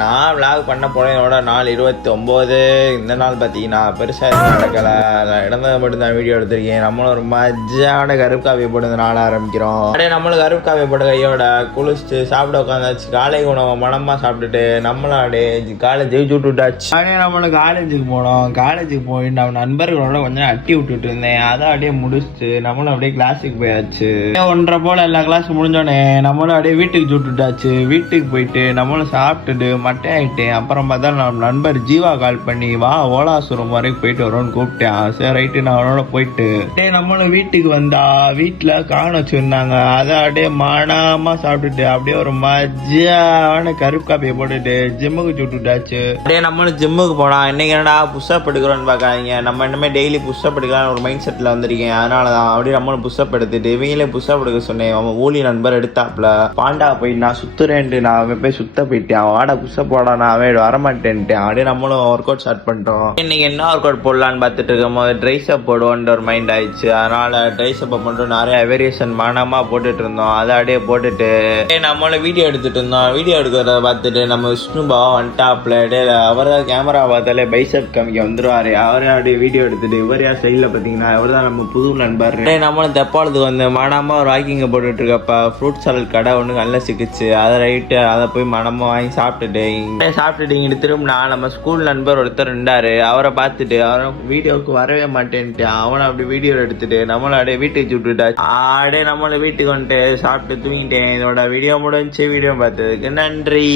நான் விளாக் பண்ண போனதோட நாள் 29. இந்த நாள் பார்த்தீங்கன்னா பெருசாக எதுவும் நடக்கலை. இடந்ததை மட்டும்தான் வீடியோ எடுத்திருக்கேன். நம்மளும் ஒரு மஜான கருப்பு காஃபி போட்டு இந்த நாள் ஆரம்பிக்கிறோம். அப்படியே நம்மளும் கருப்பு காஃபி போட்ட கையோட குளிச்சுட்டு சாப்பிட உட்காந்தாச்சு. காலை உணவை மனமாக சாப்பிட்டுட்டு நம்மளும் அப்படியே காலேஜ் ஜெயிச்சு விட்டுட்டாச்சு. அப்படியே நம்மளும் காலேஜுக்கு போனோம். காலேஜுக்கு போய் நம்ம நண்பர்களோட கொஞ்சம் அட்டி விட்டுட்டு இருந்தேன். அதை அப்படியே முடிச்சுட்டு நம்மளும் அப்படியே கிளாஸுக்கு போயாச்சு. 1:30 போல் எல்லா கிளாஸ் முடிஞ்சோடனே நம்மளும் அப்படியே வீட்டுக்கு சுட்டுட்டாச்சு. வீட்டுக்கு போயிட்டு நம்மளும் சாப்பிட்டுட்டு மட்டை ஆகிட்டேன். அப்புறம் பார்த்தா நம்ம நண்பர் ஜீவா கால் பண்ணி வா ஓலாசுரம் வரைக்கும் போயிட்டு வரோன்னு கூப்பிட்டேன். சரி ரைட்டு நான் அவனோட போயிட்டு நம்மளும் வீட்டுக்கு வந்தா வீட்டில் காண வச்சுருந்தாங்க. அதை அப்படியே மானாம சாப்பிட்டுட்டு அப்படியே ஒரு மஜான கருப்பு காப்பியை போட்டுட்டு ஜிம்முக்கு சுட்டுட்டாச்சு. அப்படியே நம்மளும் ஜிம்முக்கு போனா இன்னைக்கு என்னடா புஷ்அப் எடுக்கிறோன்னு பார்க்காதீங்க. நம்ம இன்னுமே டெய்லி புஷ்அப் எடுக்கலாம்னு ஒரு மைண்ட் செட்டில் வந்திருக்கேன். அதனால தான் அப்படியே நம்மளும் புஷ்அப் எடுத்துட்டு இவங்களே புஷ்அப் எடுக்க சொன்னேன். அவன் ஊழி நண்பர் எடுத்தாப்புல பாண்டா போய் நான் சுத்துறேன்ட்டு நான் அவன் போய் சுத்த போயிட்டேன். வாடா புஷ்அப் போடா நான் அவன் வரமாட்டேன்ட்டேன். அப்படியே நம்மளும் ஒர்க் அவுட் ஸ்டார்ட் பண்ணிட்டோம். இன்னைக்கு என்ன ஒர்க் அவுட் போடலான்னு பார்த்துட்டு இருக்கும் போது ட்ரைஸ்அப் போடுவோன்ற ஒரு மைண்ட் ஆயிடுச்சு. அதனால ட்ரைஸ்அப் மட்டும் நிறைய வேரியேஷன் மானமா போட்டுட்டு இருந்தோம். அதை அப்படியே போட்டுட்டு நம்மளும் வீடியோ எடுத்துட்டு இருந்தோம். வீடியோ எடுக்கிறத பார்த்துட்டு நம்ம விஷ்ணு பாவா வந்துட்டாப்ல. இடையில அவர் தான் கேமரா பார்த்தாலே பைசப் காமிக்க வந்துருவாரு. அவரே அப்படியே வீடியோ எடுத்துட்டு இவர் யார் சைடில் பார்த்தீங்கன்னா அவர் தான் நம்ம புது நண்பர். நம்மளும் தெப்பாளத்துக்கு வந்து மனமா ஒரு வாக்கிங்க போட்டுட்டு இருக்கப்ப ஃப்ரூட் சாலட் கடை ஒன்று நல்லா சிக்கிச்சு. அதை ரைட்டு அதை போய் மனமாக வாங்கி சாப்பிட்டுட்டு இங்கிட்டு திரும்பினா நம்ம ஸ்கூல் நண்பர் ஒருத்தர் இருந்தாரு. அவரை பார்த்துட்டு அவரை வீடியோவுக்கு வரவே மாட்டேன்ட்டு அவனை அப்படி வீடியோ எடுத்துட்டு நம்மளை அப்படியே வீட்டுக்கு சுட்டுட்டாச்சு. அப்படியே நம்மளை வீட்டுக்கு வந்துட்டு சாப்பிட்டு தூங்கிட்டேன். இதோட வீடியோ முடிஞ்சு. வீடியோ பார்த்ததுக்கு நன்றி.